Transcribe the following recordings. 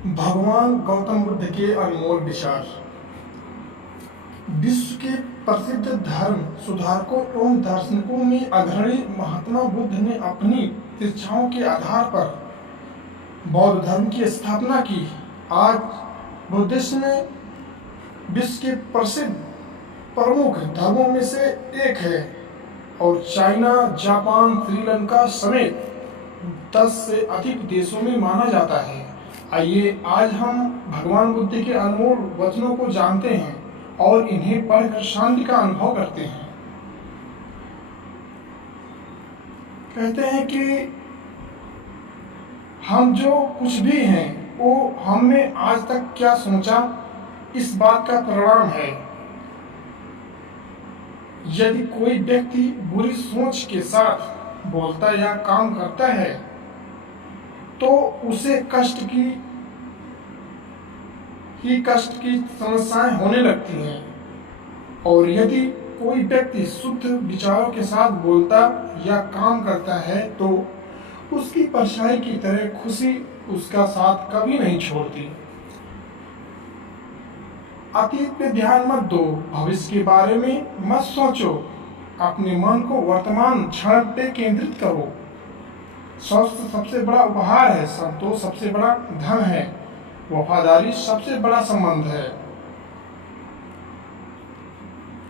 भगवान गौतम बुद्ध के अनमोल विचार। विश्व के प्रसिद्ध धर्म सुधारकों एवं दार्शनिकों में अग्रणी महात्मा बुद्ध ने अपनी शिक्षाओं के आधार पर बौद्ध धर्म की स्थापना की। आज बुद्धिज्म में विश्व के प्रसिद्ध प्रमुख धर्मों में से एक है और चाइना, जापान, श्रीलंका समेत 10 से अधिक देशों में माना जाता है। आइए आज हम भगवान बुद्ध के अनमोल वचनों को जानते हैं और इन्हें पढ़कर शांति का अनुभव करते हैं। कहते हैं कि हम जो कुछ भी हैं वो हमने आज तक क्या सोचा, इस बात का परिणाम है। यदि कोई व्यक्ति बुरी सोच के साथ बोलता या काम करता है तो उसे कष्ट की समस्याएं होने लगती हैं, और यदि कोई व्यक्ति शुद्ध विचारों के साथ बोलता या काम करता है तो उसकी परछाई की तरह खुशी उसका साथ कभी नहीं छोड़ती। अतीत पे ध्यान मत दो, भविष्य के बारे में मत सोचो, अपने मन को वर्तमान क्षण पे केंद्रित करो। स्वास्थ्य सबसे बड़ा उपहार है, संतोष सबसे बड़ा धन है, वफादारी सबसे बड़ा संबंध है।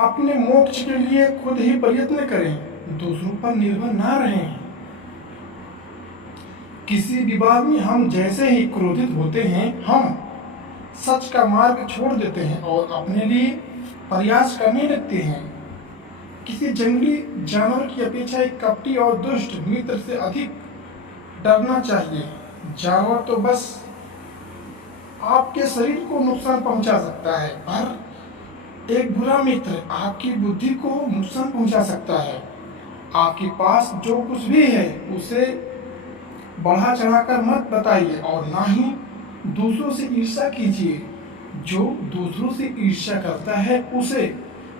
अपने मोक्ष के लिए खुद ही प्रयत्न करें, दूसरों पर निर्भर ना रहें। किसी विवाद में हम जैसे ही क्रोधित होते हैं, हम सच का मार्ग छोड़ देते हैं और अपने लिए प्रयास करने लगते हैं। किसी जंगली जानवर की अपेक्षा एक कपटी और दुष्ट मित्र से अधिक डरना चाहिए। जानवर तो बस आपके शरीर को नुकसान पहुंचा सकता है, पर एक बुरा मित्र आपकी बुद्धि को नुकसान पहुंचा सकता है। आपके पास जो कुछ भी है उसे बढ़ा चढ़ाकर मत बताइए और ना ही दूसरों से ईर्ष्या कीजिए। जो दूसरों से ईर्ष्या करता है उसे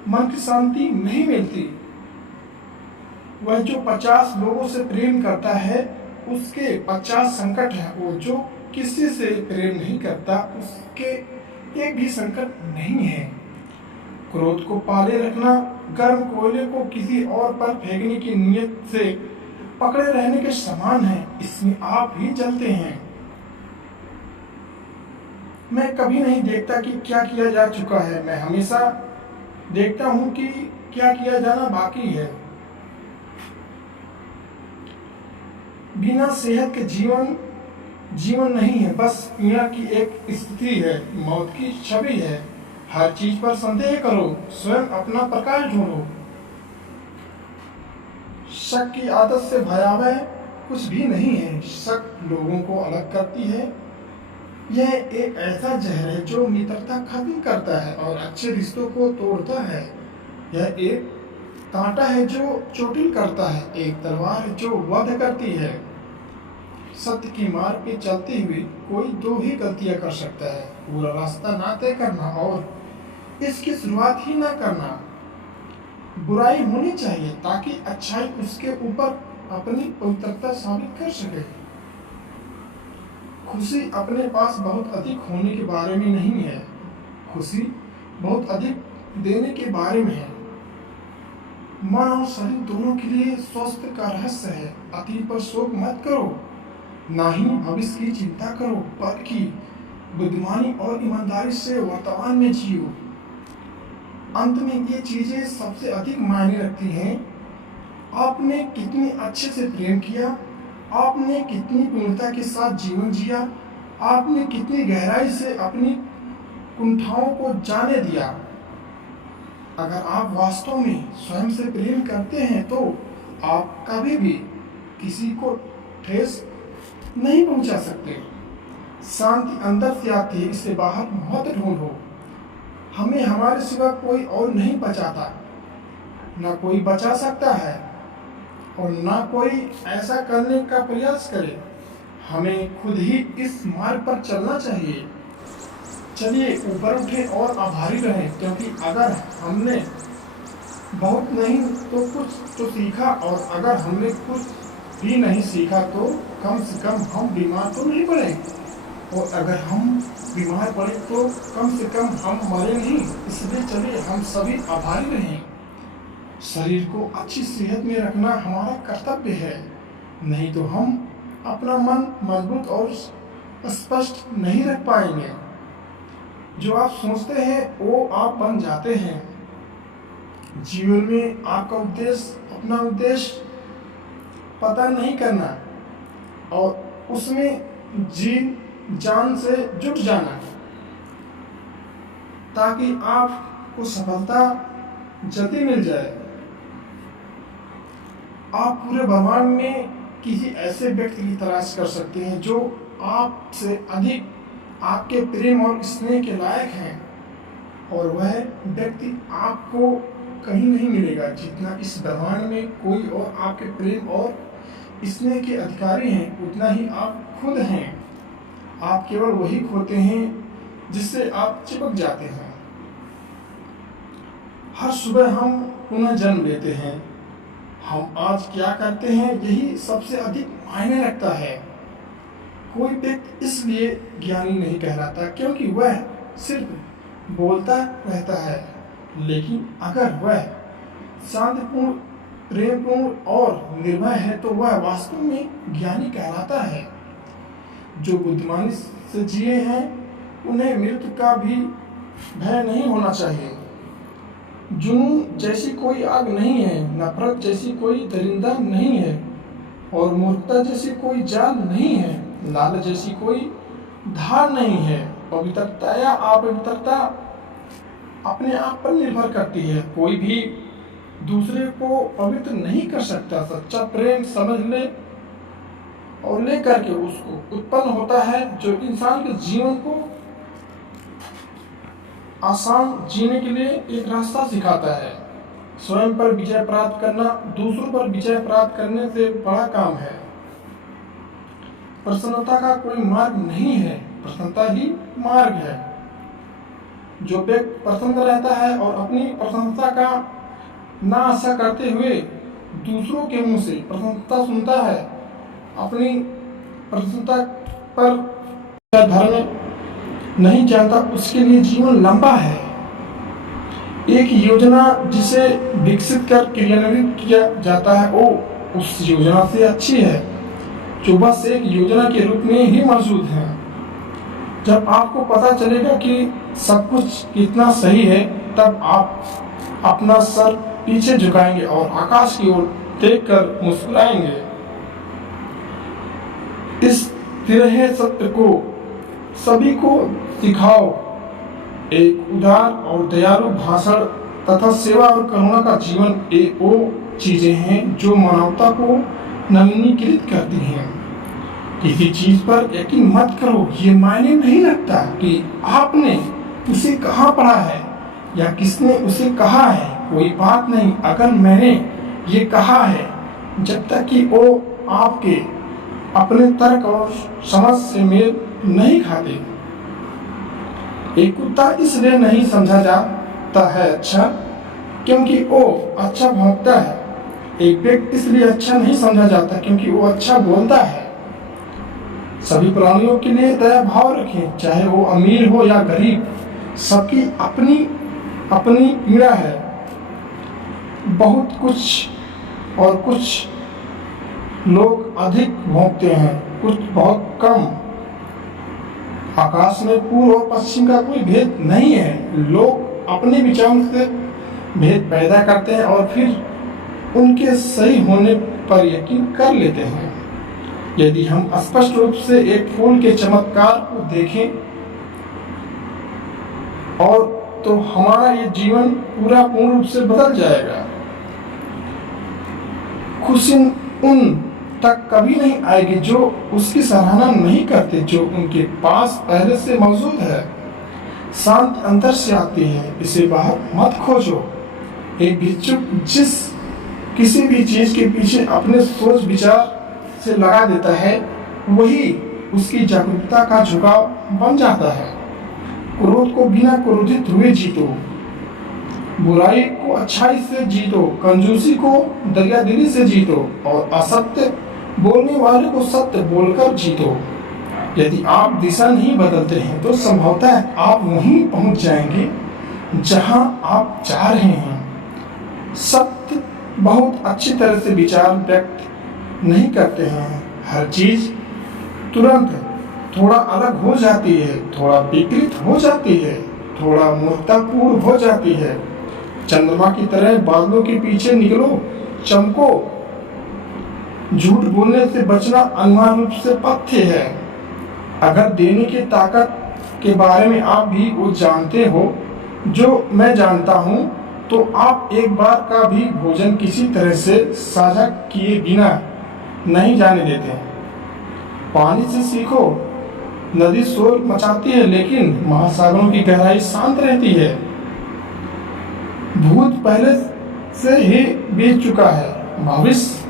मन की शांति नहीं मिलती। वह जो 50 लोगों से प्रेम करता है उसके 50 संकट हैं, वो जो किसी से प्रेम नहीं करता उसके एक भी संकट नहीं है। क्रोध को पाले रखना गर्म कोयले को किसी और पर फेंकने की नीयत से पकड़े रहने के समान है, इसमें आप ही जलते हैं। मैं कभी नहीं देखता कि क्या किया जा चुका है, मैं हमेशा देखता हूं कि क्या किया जाना बाकी है। बिना सेहत के जीवन नहीं है, बस पीड़ा की एक स्थिति है, मौत की छवि है। हर चीज पर संदेह करो, स्वयं अपना प्रकाश ढूंढो। शक की आदत से भयावह कुछ भी नहीं है। शक लोगों को अलग करती है। यह एक ऐसा जहर है जो मित्रता खत्म करता है और अच्छे रिश्तों को तोड़ता है। यह एक कांटा है जो चोटिल करता है, एक तलवार है जो वध करती है। सत्य की मार्ग पे चलते हुए कोई दो ही गलतियां कर सकता है, पूरा रास्ता ना तय करना और इसकी शुरुआत ही ना करना। बुराई होनी चाहिए ताकि अच्छाई उसके ऊपर अपनी पवित्रता साबित कर सके। खुशी अपने पास बहुत अधिक होने के बारे में नहीं है, खुशी बहुत अधिक देने के बारे में है। मन और शरीर दोनों के लिए स्वास्थ्य का रहस्य है। अतीत पर शोक मत करो, ना ही भविष्य की चिंता करो, बल्कि बुद्धिमानी और ईमानदारी से वर्तमान में जियो। अंत में ये चीजें सबसे अधिक मायने रखती हैं। आपने कितने अच्छे से प्रेम किया, आपने कितनी पूर्णता के साथ जीवन जिया, आपने कितनी गहराई से अपनी कुंठाओं को जाने दिया। अगर आप वास्तव में स्वयं से प्रेम करते हैं तो आप कभी भी किसी को ठेस नहीं पहुंचा सकते। शांति अंदर से आती है, इससे बाहर मत ढूंढो। हमें हमारे सिवा कोई और नहीं बचाता, ना कोई बचा सकता है और ना कोई ऐसा करने का प्रयास करे। हमें खुद ही इस मार्ग पर चलना चाहिए। चलिए ऊपर उठे और आभारी रहें, क्योंकि अगर हमने बहुत नहीं तो कुछ तो सीखा, और अगर हमने कुछ भी नहीं सीखा तो कम से कम हम बीमार तो नहीं पड़े। और अगर हम बीमार पड़े तो कम से कम हम मरे नहीं, इसलिए चलिए हम सभी आभारी रहें। शरीर को अच्छी सेहत में रखना हमारा कर्तव्य है, नहीं तो हम अपना मन मजबूत और स्पष्ट नहीं रख पाएंगे। जो आप सोचते हैं वो आप बन जाते हैं। जीवन में आपका उद्देश्य अपना उद्देश्य पता नहीं करना और उसमें जी जान से जुट जाना, ताकि आपको सफलता जल्दी मिल जाए। आप पूरे ब्रह्मांड में किसी ऐसे व्यक्ति की तलाश कर सकते हैं जो आपसे अधिक आपके प्रेम और स्नेह के लायक हैं, और वह व्यक्ति आपको कहीं नहीं मिलेगा जितना इस ब्रह्मांड में कोई और आपके प्रेम और स्नेह के अधिकारी हैं, उतना ही आप खुद हैं। आप केवल वही खोते हैं जिससे आप चिपक जाते हैं। हर सुबह हम पुनः जन्म लेते हैं। हम आज क्या करते हैं यही सबसे अधिक मायने रखता है। कोई व्यक्ति इसलिए ज्ञानी नहीं कहलाता क्योंकि वह सिर्फ बोलता रहता है, लेकिन अगर वह शांतिपूर्ण, प्रेमपूर्ण और निर्भय है तो वह वास्तव में ज्ञानी कहलाता है। जो बुद्धिमानी से जिए हैं उन्हें मृत्यु का भी भय नहीं होना चाहिए। जुनून जैसी कोई आग नहीं है, नफरत जैसी कोई दरिंदा नहीं है, और मूर्खता जैसी कोई जाल नहीं है, लालच जैसी कोई धार नहीं है। पवित्रता या अपवित्रता अपने आप पर निर्भर करती है। कोई भी दूसरे को पवित्र नहीं कर सकता। सच्चा प्रेम समझ ले और ले करके उसको उत्पन्न होता है, जो इंसान के जीवन को आसान जीने के लिए एक रास्ता सिखाता है। स्वयं पर विजय प्राप्त करना दूसरों पर विजय प्राप्त करने से बड़ा काम है। प्रसन्नता का कोई मार्ग नहीं है, प्रसन्नता ही मार्ग है। जो व्यक्ति प्रसन्न रहता है और अपनी प्रशंसा का ना आशा करते हुए दूसरों के मुंह से प्रशंसा सुनता है, अपनी प्रसन्नता पर धर्म नहीं जानता, उसके लिए जीवन लंबा है। एक योजना जिसे विकसित कर क्रियान्वित किया जाता है वो उस योजना से अच्छी है जो बस एक योजना के रूप में ही मौजूद है। जब आपको पता चलेगा कि सब कुछ कितना सही है, तब आप अपना सर पीछे झुकाएंगे और आकाश की ओर देखकर मुस्कुराएंगे। इस तिरहे सत्य को सभी को सिखाओ। एक उदार और दयालु भाषण तथा सेवा और करुणा का जीवन एक वो चीजें हैं जो मानवता को नवीनीकृत करती हैं। किसी चीज पर यकीन मत करो, ये मायने नहीं रखता कि आपने उसे कहाँ पढ़ा है या किसने उसे कहा है। कोई बात नहीं अगर मैंने ये कहा है, जब तक कि वो आपके अपने तर्क और समझ से मेल नहीं खाते। एक कुत्ता इसलिए नहीं समझा जाता है अच्छा क्योंकि वो अच्छा भौंकता है। एक व्यक्ति इसलिए अच्छा नहीं समझा जाता क्योंकि वो अच्छा बोलता है। सभी प्राणियों के लिए दया भाव रखें, चाहे वो अमीर हो या गरीब। सबकी अपनी अपनी पीड़ा है। बहुत कुछ और कुछ लोग अधिक भोंकते हैं, कुछ बहुत कम। आकाश में पूर्व और पश्चिम का कोई भेद नहीं है। लोग अपने विचारों से भेद पैदा करते हैं और फिर उनके सही होने पर यकीन कर लेते हैं। यदि हम स्पष्ट रूप से एक फूल के चमत्कार को देखें और तो हमारा ये जीवन पूर्ण रूप से बदल जाएगा। खुशी उन तक कभी नहीं आएगी जो उसकी सराहना नहीं करते, जो उनके पास पहले से मौजूद है। शांति अंदर से आती है, इसे बाहर मत खोजो। एक भिक्षुक जिस किसी भी चीज के पीछे अपने सोच विचार से लगा देता है, वही उसकी जागरूकता का झुकाव बन जाता है। क्रोध को बिना क्रोधित हुए जीतो, बुराई को अच्छाई से जीतो, कंजूसी को दरियादिली से जीतो और असत्य बोलने वाले को सत्य बोलकर जीतो। यदि आप दिशा नहीं बदलते हैं तो संभवतः आप वहीं पहुंच जाएंगे जहां आप जा रहे हैं। सत्य बहुत अच्छी तरह से विचार व्यक्त नहीं करते हैं। हर चीज तुरंत थोड़ा अलग हो जाती है, थोड़ा विकृत हो जाती है, थोड़ा मूर्खतापूर्ण हो जाती है। चंद्रमा की तरह बादलों के पीछे निकलो, चमको। झूठ बोलने से बचना अनिवार्य रूप से पथ्य है। अगर देने की ताकत के बारे में आप भी वो जानते हो जो मैं जानता हूं, तो आप एक बार का भी भोजन किसी तरह से साझा किए बिना नहीं जाने देते। पानी से सीखो। नदी शोर मचाती है लेकिन महासागरों की गहराई शांत रहती है। भूत पहले से ही बीत चुका है, भविष्य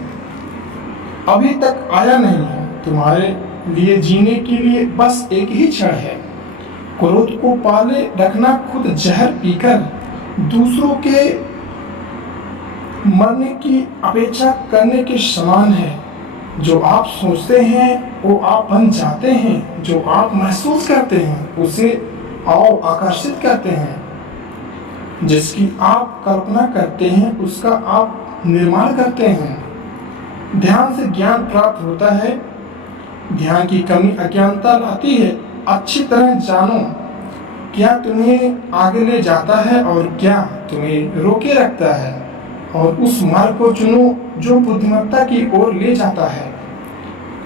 अभी तक आया नहीं है। तुम्हारे लिए जीने के लिए बस एक ही क्षण है। क्रोध को पाले रखना खुद जहर पीकर दूसरों के मरने की अपेक्षा करने के समान है। जो आप सोचते हैं वो आप बन जाते हैं। जो आप महसूस करते हैं उसे आप आकर्षित करते हैं। जिसकी आप कल्पना करते हैं उसका आप निर्माण करते हैं। ध्यान से ज्ञान प्राप्त होता है। ध्यान की कमी अज्ञानता लाती है। अच्छी तरह जानो क्या तुम्हें आगे ले जाता है और क्या तुम्हें रोके रखता है, और उस मार्ग को चुनो जो बुद्धिमत्ता की ओर ले जाता है।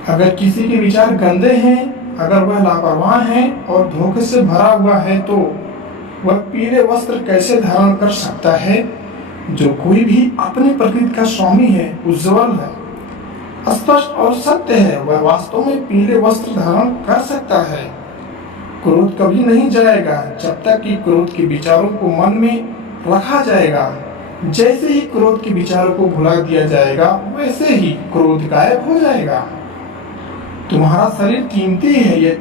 अगर किसी के विचार गंदे हैं, अगर वह लापरवाह है और धोखे से भरा हुआ है, तो वह पीले वस्त्र कैसे धारण कर सकता है? जो कोई भी अपनी प्रकृति का स्वामी है, उज्जवल है, स्पष्ट और सत्य है, वह वास्तव में पीले वस्त्र धारण कर सकता है। क्रोध कभी नहीं जाएगा जब तक कि क्रोध के विचारों को मन में रखा जाएगा। जैसे ही क्रोध के विचारों को भुला दिया जाएगा, वैसे ही क्रोध गायब हो जाएगा। तुम्हारा शरीर कीमती है, यह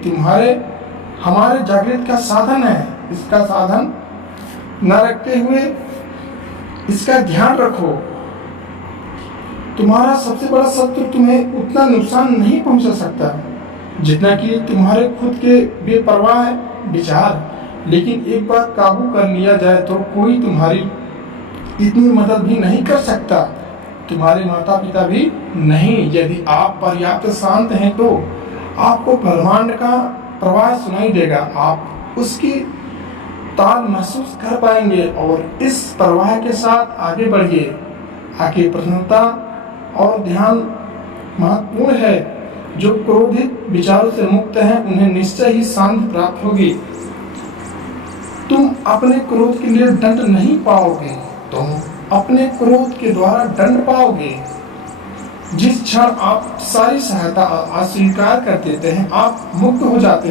हमारे जागृत का साधन है। इसका साधन न रखते हुए इसका ध्यान रखो। तुम्हारा सबसे बड़ा शत्रु तुम्हें उतना नुकसान नहीं पहुंचा सकता जितना कि तुम्हारे खुद के बेपरवाह विचार। लेकिन एक बार काबू कर लिया जाए तो कोई तुम्हारी इतनी मदद भी नहीं कर सकता, तुम्हारे माता पिता भी नहीं। यदि आप पर्याप्त शांत हैं तो आपको ब्रह्मांड का प्रवाह सुनाई देगा। आप उसकी ताल महसूस कर पाएंगे और इस प्रवाह के साथ आगे बढ़िए। आगे प्रसन्नता और ध्यान महत्वपूर्ण है। जो क्रोधित विचारों से मुक्त हैं उन्हें निश्चय ही शांति प्राप्त होगी। तुम अपने क्रोध के लिए दंड नहीं पाओगे, तुम अपने क्रोध के द्वारा दंड पाओगे। जिस क्षण आप सारी सहायता अस्वीकार कर देते हैं, आप मुक्त हो जाते हैं।